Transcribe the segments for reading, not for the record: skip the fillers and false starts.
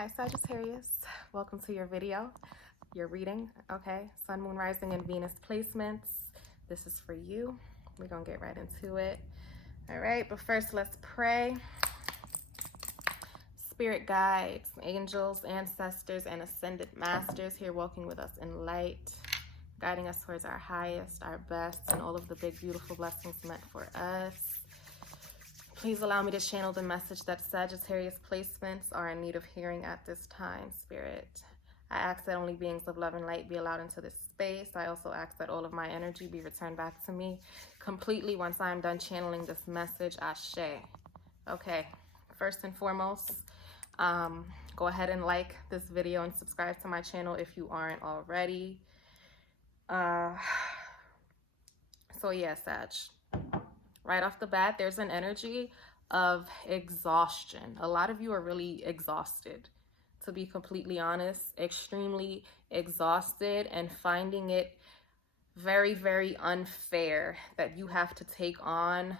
Hi Sagittarius, welcome to your video, your reading, okay? Sun, Moon, Rising, and Venus placements. This is for you. We're gonna get right into it. All right, but first let's pray. Spirit guides, angels, ancestors, and ascended masters here walking with us in light, guiding us towards our highest, our best, and all of the big, beautiful blessings meant for us. Please allow me to channel the message that Sagittarius placements are in need of hearing at this time, Spirit. I ask that only beings of love and light be allowed into this space. I also ask that all of my energy be returned back to me completely once I'm done channeling this message. Ashe. Okay, first and foremost, go ahead and like this video and subscribe to my channel if you aren't already. So yeah, Sag. Right off the bat, there's an energy of exhaustion. A lot of you are really exhausted, to be completely honest, extremely exhausted, and finding it very, very unfair that you have to take on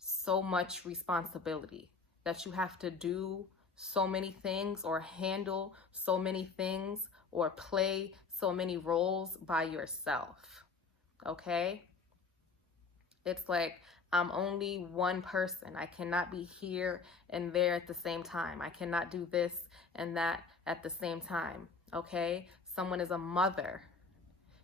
so much responsibility, that you have to do so many things or handle so many things or play so many roles by yourself, okay? It's like, I'm only one person. I cannot be here and there at the same time. I cannot do this and that at the same time, okay? Someone is a mother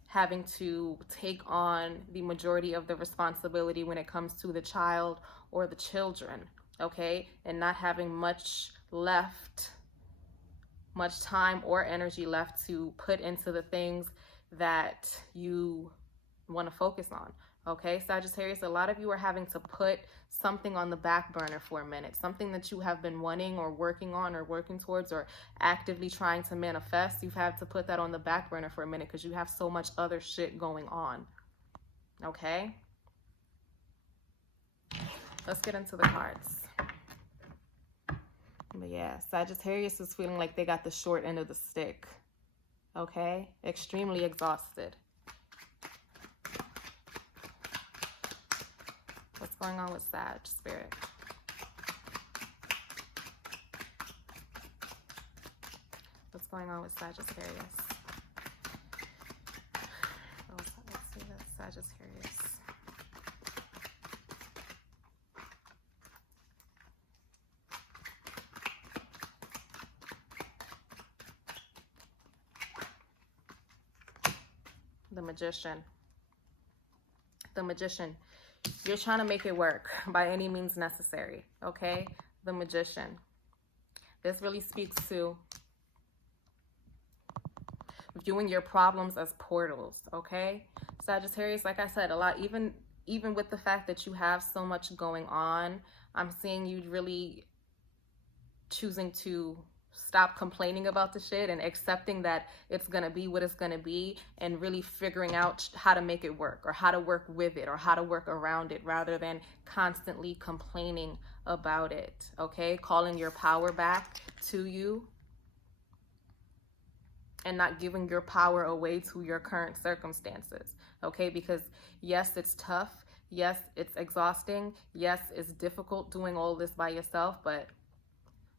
having to take on the majority of the responsibility when it comes to the child or the children, okay? And not having much left, much time or energy left to put into the things that you want to focus on. Okay, Sagittarius, a lot of you are having to put something on the back burner for a minute, something that you have been wanting or working on or working towards or actively trying to manifest. You've had to put that on the back burner for a minute because you have so much other shit going on. Okay, let's get into the cards. But yeah, Sagittarius is feeling like they got the short end of the stick. Okay, extremely exhausted. What's going on with Sag, Spirit? What's going on with Sagittarius? Oh, let's see this, Sagittarius. The Magician. The Magician. You're trying to make it work by any means necessary, okay? The Magician. This really speaks to viewing your problems as portals, okay? Sagittarius, like I said, a lot, even with the fact that you have so much going on, I'm seeing you really choosing to stop complaining about the shit and accepting that it's gonna be what it's gonna be, and really figuring out how to make it work or how to work with it or how to work around it rather than constantly complaining about it, okay? Calling your power back to you and not giving your power away to your current circumstances, okay? Because yes, it's tough. Yes, it's exhausting. Yes, it's difficult doing all this by yourself, but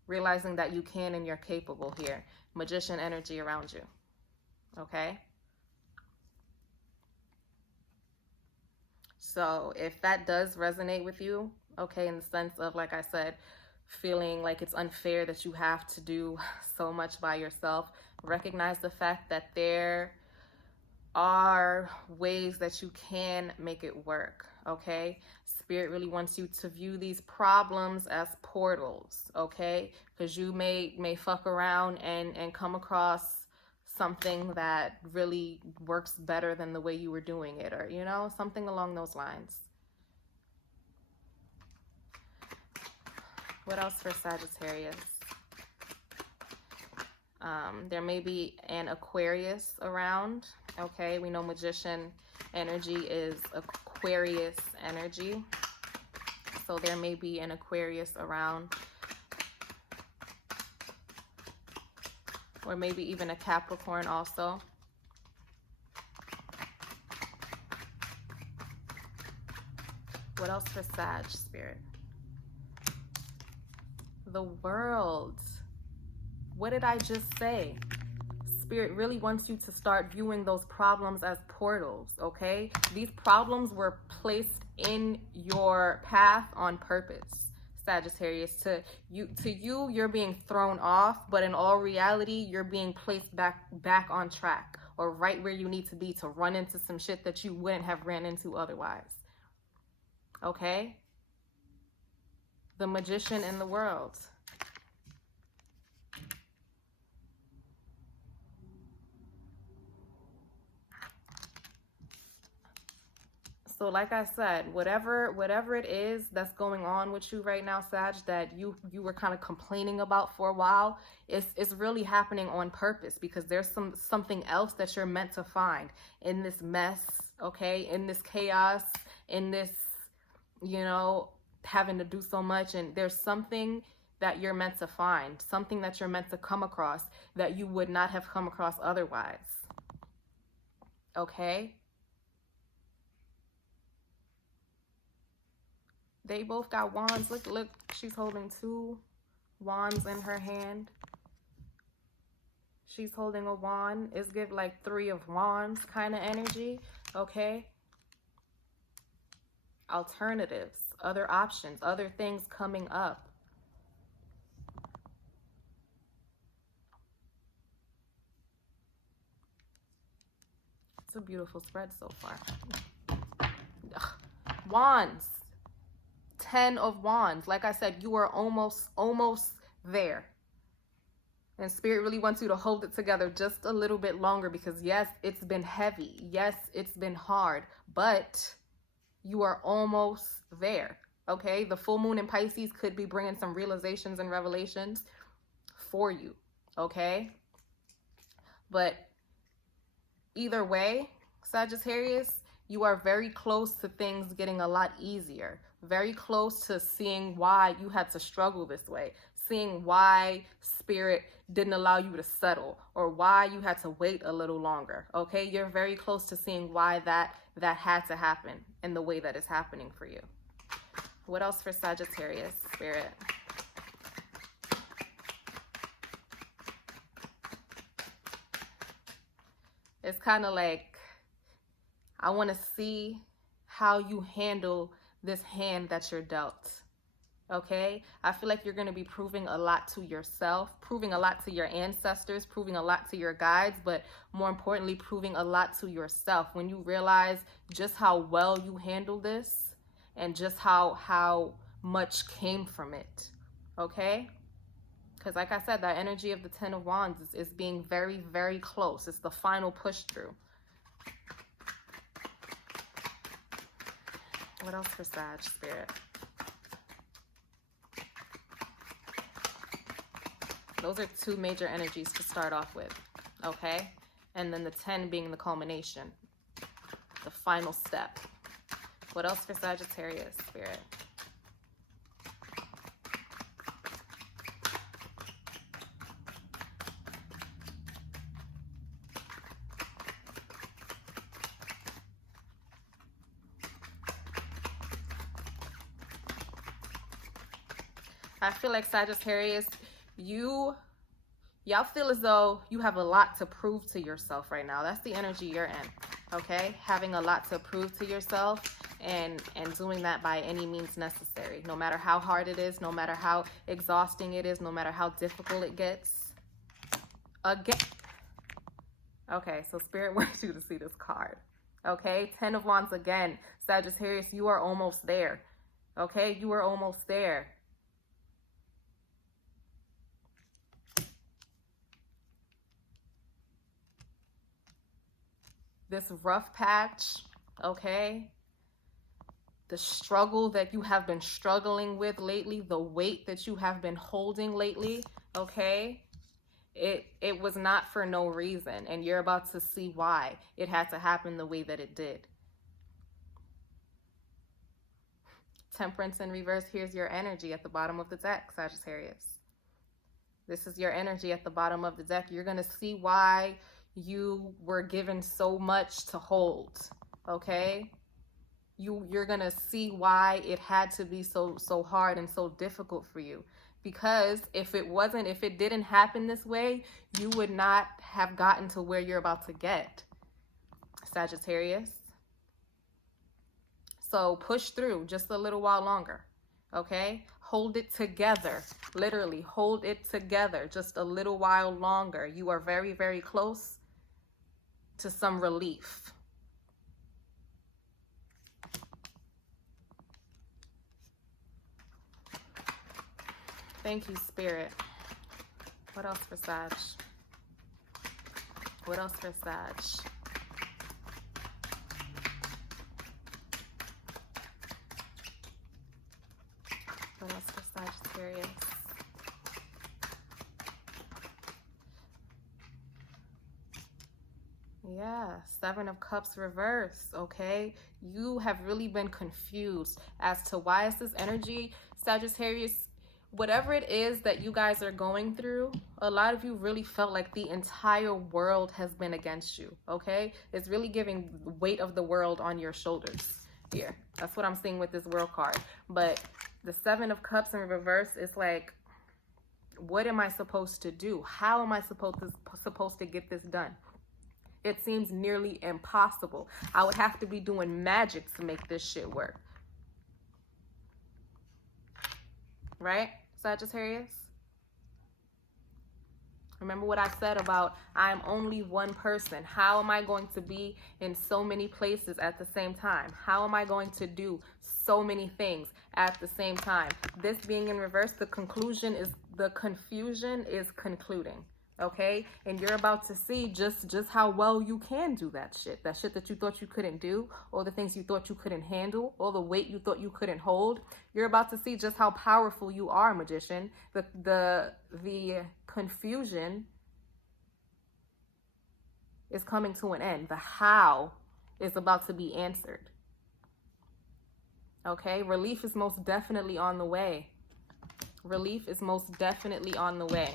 realizing that you can and you're capable here. Magician energy around you, okay? So if that does resonate with you, okay, in the sense of, like I said, feeling like it's unfair that you have to do so much by yourself, recognize the fact that there are ways that you can make it work, okay? Spirit really wants you to view these problems as portals, okay? Because you may fuck around and come across something that really works better than the way you were doing it, or, you know, something along those lines. What else for Sagittarius? There may be an Aquarius around, okay? We know Magician energy is Aquarius energy. So there may be an Aquarius around. Or maybe even a Capricorn also. What else for Sag, Spirit? The World. What did I just say? Spirit really wants you to start viewing those problems as portals, okay? These problems were placed in your path on purpose, Sagittarius. To you, you're being thrown off, but in all reality, you're being placed back on track, or right where you need to be to run into some shit that you wouldn't have ran into otherwise. Okay? The magician in the world. So like I said, whatever it is that's going on with you right now, Sag, that you were kind of complaining about for a while, it's really happening on purpose, because there's something else that you're meant to find in this mess, okay? In this chaos, in this, you know, having to do so much, and there's something that you're meant to find, something that you're meant to come across that you would not have come across otherwise. Okay? They both got wands. Look, she's holding 2 wands in her hand. She's holding a wand. It's give like 3 of wands kind of energy, okay? Alternatives, other options, other things coming up. It's a beautiful spread so far. Ugh. Wands. 10 of wands. Like I said, you are almost there. And Spirit really wants you to hold it together just a little bit longer, because yes, it's been heavy. Yes, it's been hard, but you are almost there. Okay? The full moon in Pisces could be bringing some realizations and revelations for you. Okay? But either way, Sagittarius, you are very close to things getting a lot easier. Very close to seeing why you had to struggle this way. Seeing why Spirit didn't allow you to settle, or why you had to wait a little longer. Okay? You're very close to seeing why that had to happen in the way that is happening for you. What else for Sagittarius, Spirit? It's kind of like, I want to see how you handle this hand that you're dealt. Okay? I feel like you're going to be proving a lot to yourself, proving a lot to your ancestors, proving a lot to your guides, but more importantly, proving a lot to yourself when you realize just how well you handle this and just how much came from it. Okay? Because like I said, that energy of the 10 of wands is being very, very close. It's the final push through. What else for Sag, Spirit? Those are 2 major energies to start off with, okay? And then the 10 being the culmination, the final step. What else for Sagittarius, Spirit? I feel like Sagittarius, y'all feel as though you have a lot to prove to yourself right now. That's the energy you're in, okay? Having a lot to prove to yourself, and doing that by any means necessary. No matter how hard it is, no matter how exhausting it is, no matter how difficult it gets. Again. Okay, so Spirit wants you to see this card. Okay, 10 of wands again. Sagittarius, you are almost there. Okay, you are almost there. This rough patch, okay? The struggle that you have been struggling with lately, the weight that you have been holding lately, okay? It was not for no reason, and you're about to see why it had to happen the way that it did. Temperance in reverse, here's your energy at the bottom of the deck, Sagittarius. This is your energy at the bottom of the deck. You're going to see why you were given so much to hold, okay? You're gonna see why it had to be so hard and so difficult for you. Because if it didn't happen this way, you would not have gotten to where you're about to get, Sagittarius. So push through just a little while longer, okay? Hold it together, literally hold it together just a little while longer. You are very, very close to some relief. Thank you, Spirit. What else for Sag? What else for Sag? What else for Sagittarius? Yeah, Seven of Cups reverse, okay? You have really been confused as to why is this energy, Sagittarius. Whatever it is that you guys are going through, a lot of you really felt like the entire world has been against you, okay? It's really giving the weight of the world on your shoulders here. That's what I'm seeing with this World card. But the Seven of Cups in reverse is like, what am I supposed to do? How am I supposed to get this done? It seems nearly impossible. I would have to be doing magic to make this shit work. Right, Sagittarius? Remember what I said about I'm only one person. How am I going to be in so many places at the same time? How am I going to do so many things at the same time? This being in reverse, the confusion is concluding. Okay, and you're about to see just how well you can do that shit that you thought you couldn't do, or the things you thought you couldn't handle, or the weight you thought you couldn't hold. You're about to see just how powerful you are, magician. The confusion is coming to an end. The how is about to be answered. Okay, relief is most definitely on the way. Relief is most definitely on the way.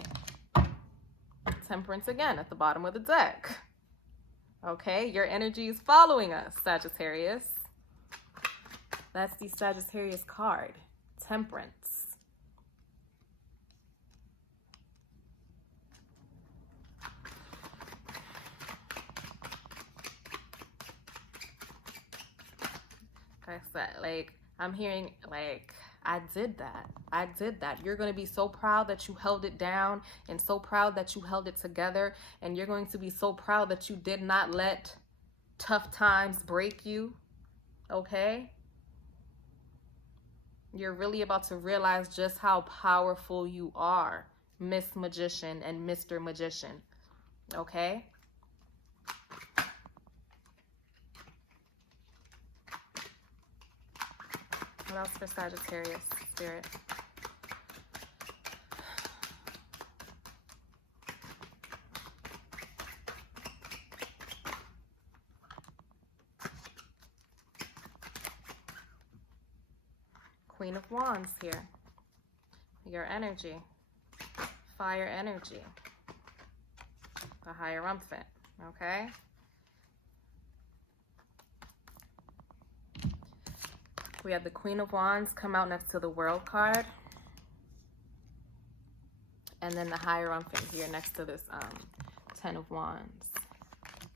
Temperance again at the bottom of the deck. Okay, your energy is following us, Sagittarius. That's the Sagittarius card, Temperance. Like I said, like, I'm hearing, like, I did that. You're going to be so proud that you held it down, and so proud that you held it together, and you're going to be so proud that you did not let tough times break you, okay? You're really about to realize just how powerful you are, Miss Magician and Mr. Magician, okay? What else for Sagittarius, Spirit? Queen of Wands here. Your energy. Fire energy. The Hierophant, okay? We have the Queen of Wands come out next to the World card. And then the Hierophant here next to this Ten of Wands.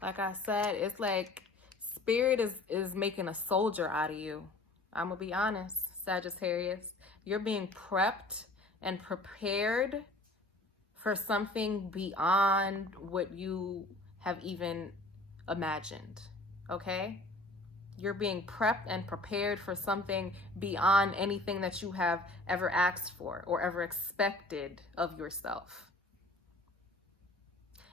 Like I said, it's like Spirit is making a soldier out of you. I'm going to be honest, Sagittarius. You're being prepped and prepared for something beyond what you have even imagined, okay? You're being prepped and prepared for something beyond anything that you have ever asked for or ever expected of yourself.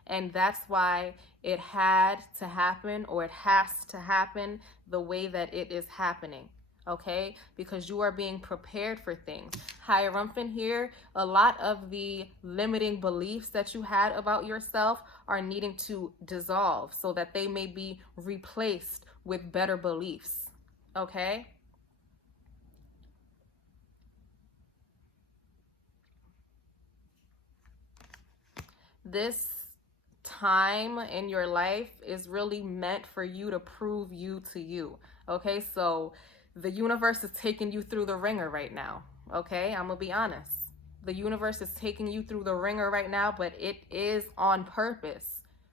And that's why it had to happen, or it has to happen the way that it is happening, okay? Because you are being prepared for things. Hierophant here, a lot of the limiting beliefs that you had about yourself are needing to dissolve so that they may be replaced with better beliefs, okay? This time in your life is really meant for you to prove you to you, okay? So the universe is taking you through the ringer right now, okay? I'm gonna be honest. The universe is taking you through the ringer right now, but it is on purpose,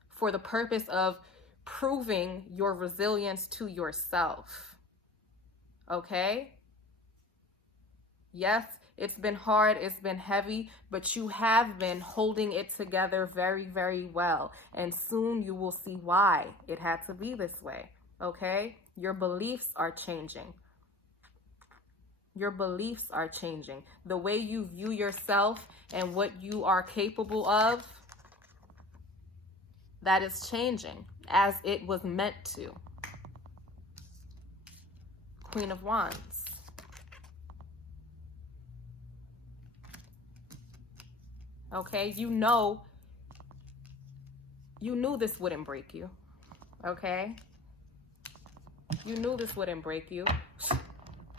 for the purpose of proving your resilience to yourself. Okay? Yes, it's been hard, it's been heavy, but you have been holding it together very, very well. And soon you will see why it had to be this way. Okay? Your beliefs are changing. Your beliefs are changing. The way you view yourself and what you are capable of, that is changing as it was meant to. Queen of Wands. Okay, you knew this wouldn't break you. Okay? You knew this wouldn't break you.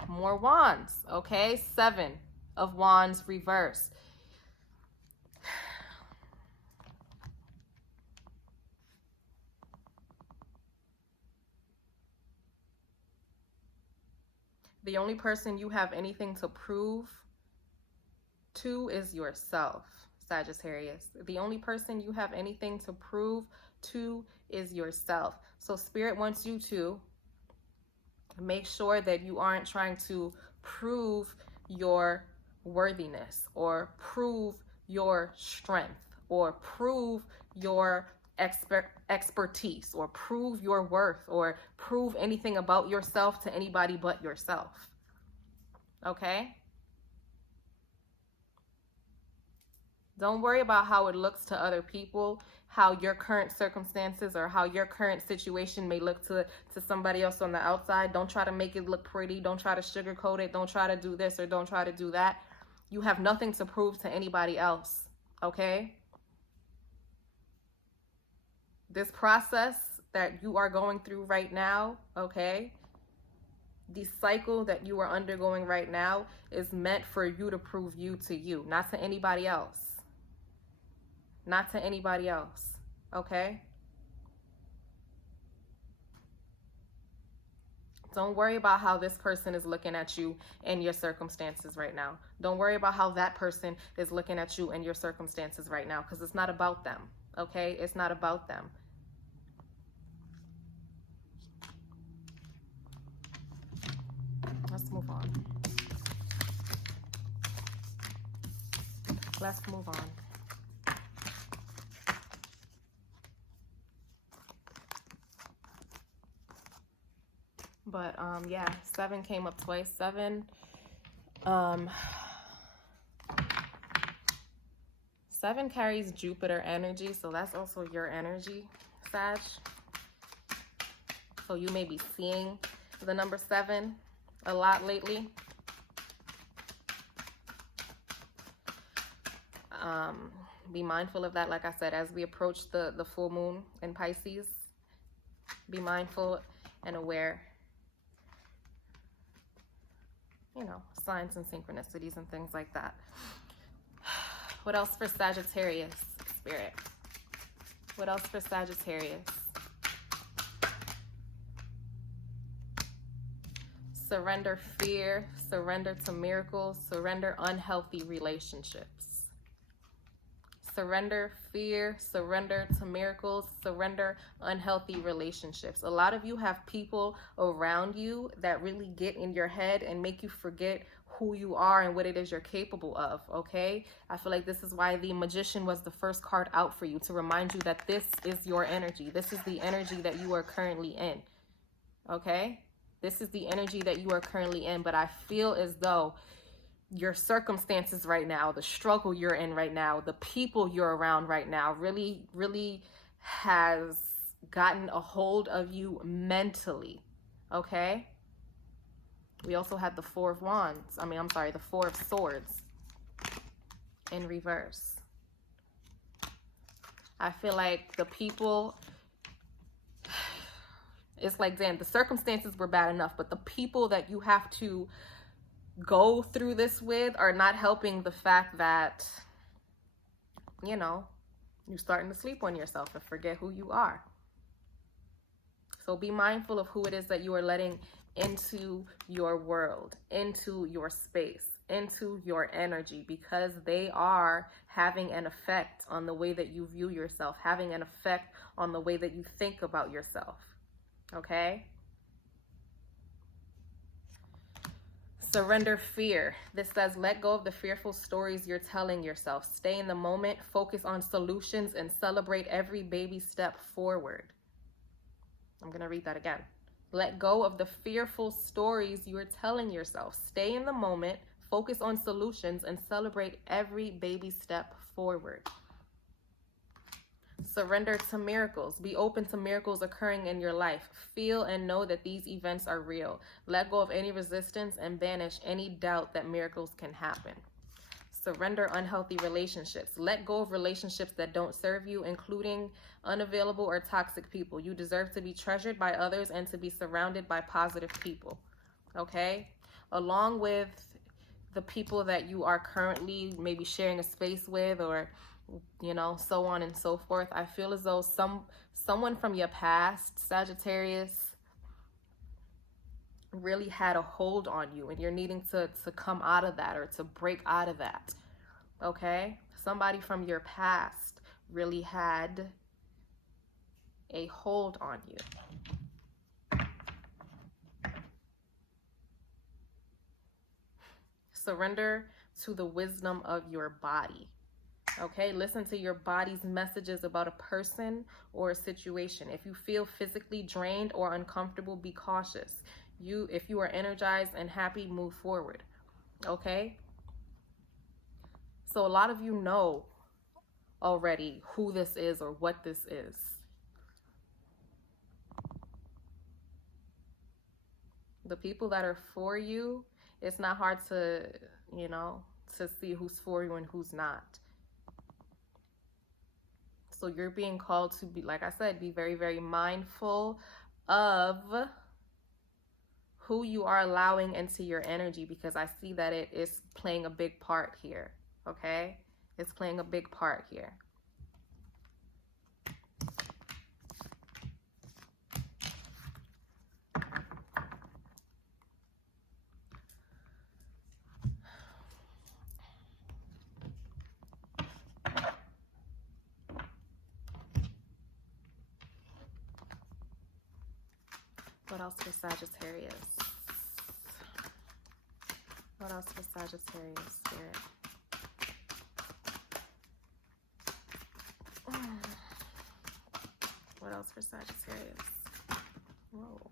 More wands, okay? 7 of Wands reversed. The only person you have anything to prove to is yourself, Sagittarius. The only person you have anything to prove to is yourself. So Spirit wants you to make sure that you aren't trying to prove your worthiness or prove your strength or prove your expertise or prove your worth or prove anything about yourself to anybody but yourself. Okay? Don't worry about how it looks to other people, how your current circumstances or how your current situation may look to somebody else on the outside. Don't try to make it look pretty. Don't try to sugarcoat it. Don't try to do this or don't try to do that. You have nothing to prove to anybody else, okay? This process that you are going through right now, okay? The cycle that you are undergoing right now is meant for you to prove you to you, not to anybody else. Not to anybody else, okay? Don't worry about how this person is looking at you and your circumstances right now. Don't worry about how that person is looking at you and your circumstances right now, because it's not about them, okay? It's not about them. Let's move on. Let's move on. But yeah, 7 came up twice. 7 7 carries Jupiter energy, so that's also your energy, Sag. So you may be seeing the number 7 a lot lately. Be mindful of that, like I said, as we approach the full moon in Pisces. Be mindful and aware, you know, signs and synchronicities and things like that. What else for Sagittarius, Spirit? What else for Sagittarius? Surrender fear, surrender to miracles, surrender unhealthy relationships. Surrender fear, surrender to miracles, surrender unhealthy relationships. A lot of you have people around you that really get in your head and make you forget who you are and what it is you're capable of, okay? I feel like this is why the Magician was the first card out for you, to remind you that this is your energy. This is the energy that you are currently in, okay? This is the energy that you are currently in, but I feel as though your circumstances right now, the struggle you're in right now, the people you're around right now really, really has gotten a hold of you mentally, okay? We also had the 4 of Wands. The 4 of Swords in reverse. I feel like the people, it's like, damn, the circumstances were bad enough, but the people that you have to go through this with are not helping the fact that, you know, you're starting to sleep on yourself and forget who you are. So be mindful of who it is that you are letting into your world, into your space, into your energy, because they are having an effect on the way that you view yourself, having an effect on the way that you think about yourself. Okay? Surrender fear. This says, let go of the fearful stories you're telling yourself. Stay in the moment, focus on solutions, and celebrate every baby step forward. I'm going to read that again. Let go of the fearful stories you are telling yourself. Stay in the moment, focus on solutions, and celebrate every baby step forward. Surrender to miracles. Be open to miracles occurring in your life. Feel and know that these events are real. Let go of any resistance and banish any doubt that miracles can happen. Surrender unhealthy relationships. Let go of relationships that don't serve you, including unavailable or toxic people. You deserve to be treasured by others and to be surrounded by positive people. Okay? Along with the people that you are currently maybe sharing a space with, or you know, so on and so forth, I feel as though someone from your past, Sagittarius, really had a hold on you, and you're needing to come out of that, or to break out of that. Okay? Somebody from your past really had a hold on you. Surrender to the wisdom of your body. Okay, listen to your body's messages about a person or a situation. If you feel physically drained or uncomfortable, be cautious. If you are energized and happy, move forward. Okay? So a lot of you know already who this is or what this is. The people that are for you, it's not hard to, you know, to see who's for you and who's not. So you're being called to be, like I said, be very, very mindful of who you are allowing into your energy, because I see that it is playing a big part here. Okay? It's playing a big part here. What else for Sagittarius? What else for Sagittarius, Spirit? What else for Sagittarius? Whoa.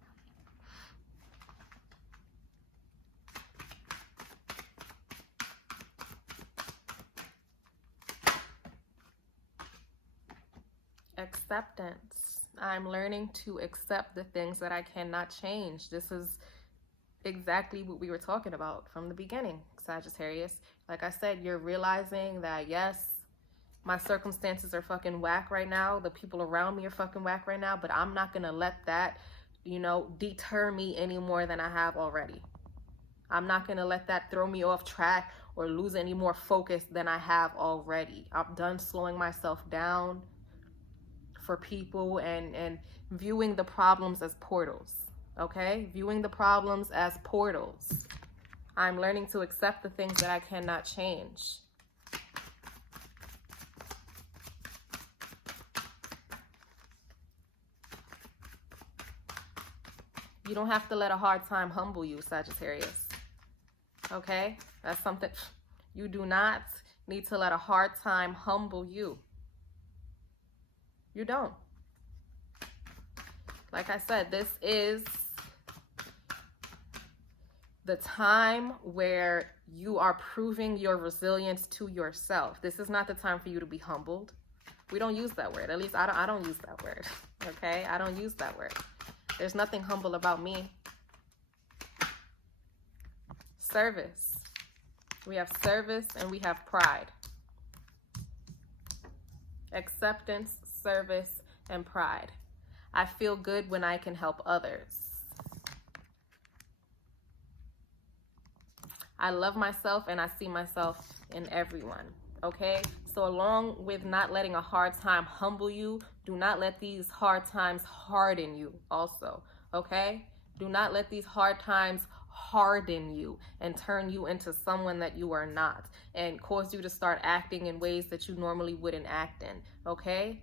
Acceptance. I'm learning to accept the things that I cannot change. This is exactly what we were talking about from the beginning, Sagittarius. Like I said, you're realizing that, yes, my circumstances are fucking whack right now. The people around me are fucking whack right now, but I'm not going to let that, you know, deter me any more than I have already. I'm not going to let that throw me off track or lose any more focus than I have already. I'm done slowing myself down for people and viewing the problems as portals. Okay? Viewing the problems as portals. I'm learning to accept the things that I cannot change. You don't have to let a hard time humble you, Sagittarius. Okay? That's something. You do not need to let a hard time humble you. You don't. Like I said, this is the time where you are proving your resilience to yourself. This is not the time for you to be humbled. We don't use that word. At least I don't use that word. Okay? I don't use that word. There's nothing humble about me. Service. We have service and we have pride. Acceptance, service, and pride. I feel good when I can help others. I love myself and I see myself in everyone. Okay? So along with not letting a hard time humble you, do not let these hard times harden you also. Okay? Do not let these hard times harden you and turn you into someone that you are not, and cause you to start acting in ways that you normally wouldn't act in, okay?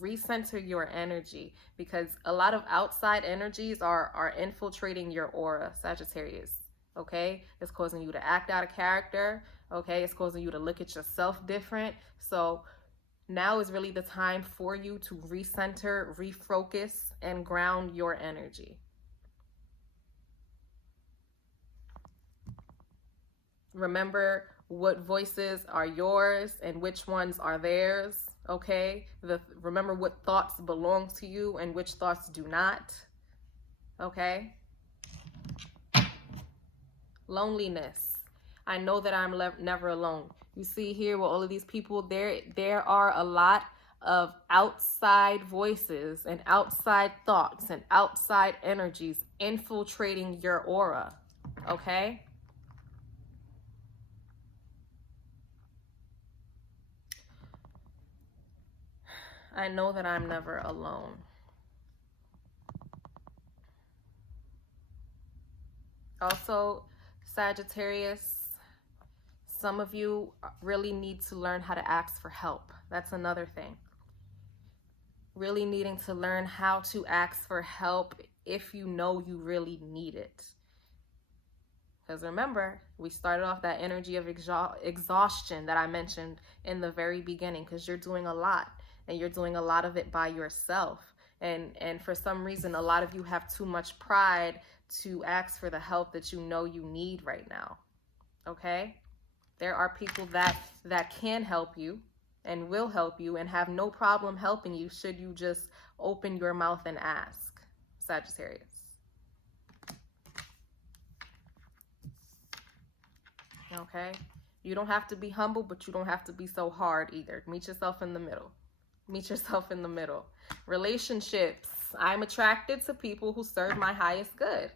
Recenter your energy, because a lot of outside energies are infiltrating your aura, Sagittarius, okay? It's causing you to act out of character, okay? It's causing you to look at yourself different. So now is really the time for you to recenter, refocus, and ground your energy. Remember what voices are yours and which ones are theirs, okay? Remember what thoughts belong to you and which thoughts do not, okay? Loneliness. I know that I'm never alone. You see here with all of these people, there are a lot of outside voices and outside thoughts and outside energies infiltrating your aura, okay? I know that I'm never alone. Also, Sagittarius, some of you really need to learn how to ask for help. That's another thing. Really needing to learn how to ask for help if you know you really need it. Because remember, we started off that energy of exhaustion that I mentioned in the very beginning, because you're doing a lot, and you're doing a lot of it by yourself. And for some reason, a lot of you have too much pride to ask for the help that you know you need right now, okay? There are people that can help you and will help you and have no problem helping you should you just open your mouth and ask, Sagittarius. Okay? You don't have to be humble, but you don't have to be so hard either. Meet yourself in the middle. Meet yourself in the middle. Relationships. I'm attracted to people who serve my highest good.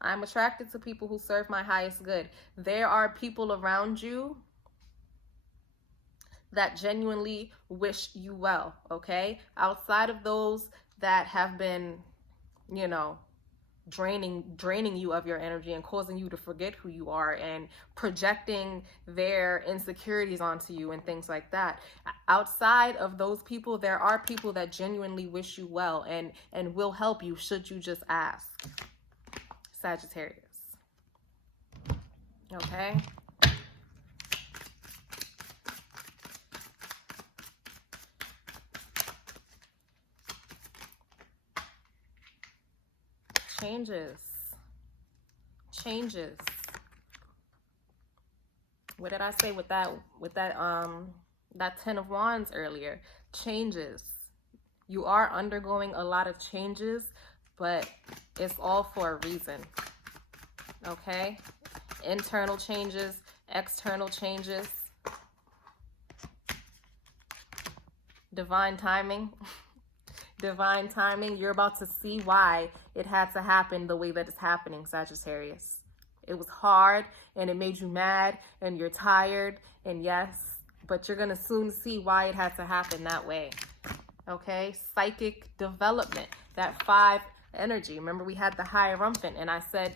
I'm attracted to people who serve my highest good. There are people around you that genuinely wish you well, okay? Outside of those that have been, you know, draining you of your energy and causing you to forget who you are and projecting their insecurities onto you and things like that. Outside of those people, there are people that genuinely wish you well and will help you should you just ask, Sagittarius. Okay? Changes. What did I say with that that 10 of Wands earlier? Changes. You are undergoing a lot of changes, but it's all for a reason. Okay? Internal changes, external changes. Divine timing. Divine timing. You're about to see why it had to happen the way that it's happening, Sagittarius. It was hard and it made you mad and you're tired, and yes, but you're going to soon see why it had to happen that way. Okay? Psychic development. That 5 energy. Remember, we had the Hierophant, and I said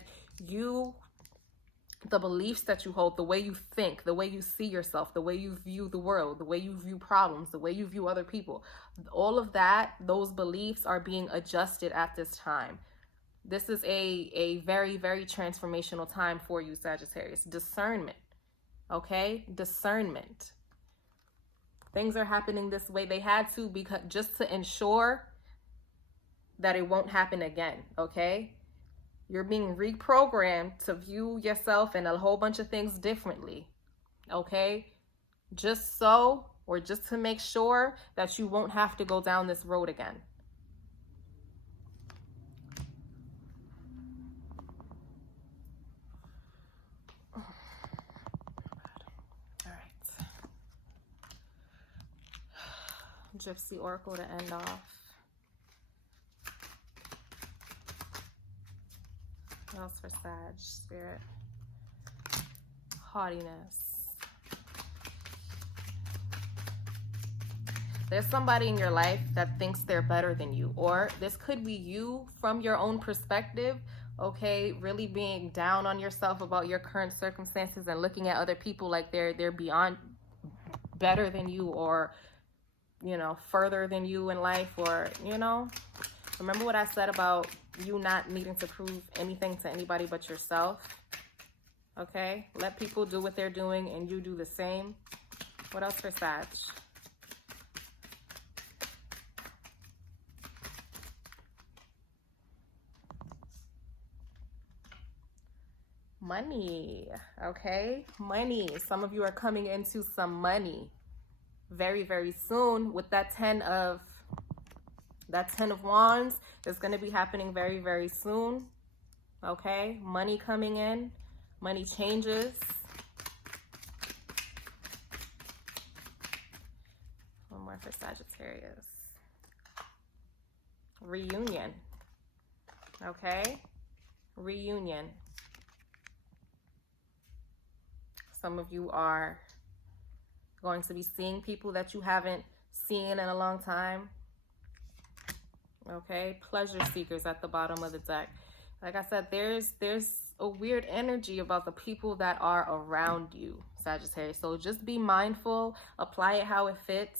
the beliefs that you hold, the way you think, the way you see yourself, the way you view the world, the way you view problems, the way you view other people, all of that, those beliefs are being adjusted at this time. This is a very, very transformational time for you, Sagittarius. Discernment, okay? Discernment. Things are happening this way. They had to, because just to ensure that it won't happen again, okay? You're being reprogrammed to view yourself and a whole bunch of things differently, okay? Just so, or just to make sure that you won't have to go down this road again. All right. Gypsy Oracle to end off. What else for Sag, Spirit? Haughtiness. There's somebody in your life that thinks they're better than you, or this could be you from your own perspective, okay, really being down on yourself about your current circumstances and looking at other people like they're beyond better than you, or you know, further than you in life, or you know, remember what I said about you not needing to prove anything to anybody but yourself. Okay, let people do what they're doing and you do the same. What else for Sag? Money. Okay, money. Some of you are coming into some money very, very soon with that 10 of wands. It's going to be happening very, very soon. Okay, money coming in, money changes. One more for Sagittarius. Reunion. Okay, reunion. Some of you are going to be seeing people that you haven't seen in a long time. Okay, pleasure seekers at the bottom of the deck. Like I said, there's a weird energy about the people that are around you, Sagittarius. So just be mindful, apply it how it fits,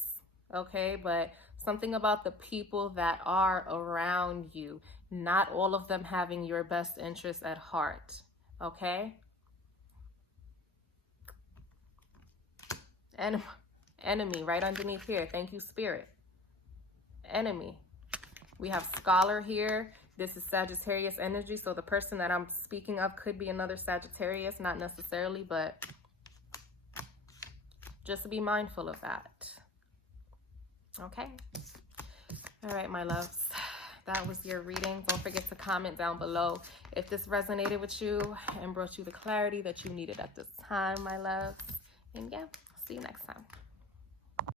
okay? But something about the people that are around you, not all of them having your best interest at heart, okay? And enemy right underneath here. Thank you, Spirit. Enemy. We have scholar here. This is Sagittarius energy. So the person that I'm speaking of could be another Sagittarius, not necessarily, but just be mindful of that. Okay. All right, my loves. That was your reading. Don't forget to comment down below if this resonated with you and brought you the clarity that you needed at this time, my love. And yeah, see you next time.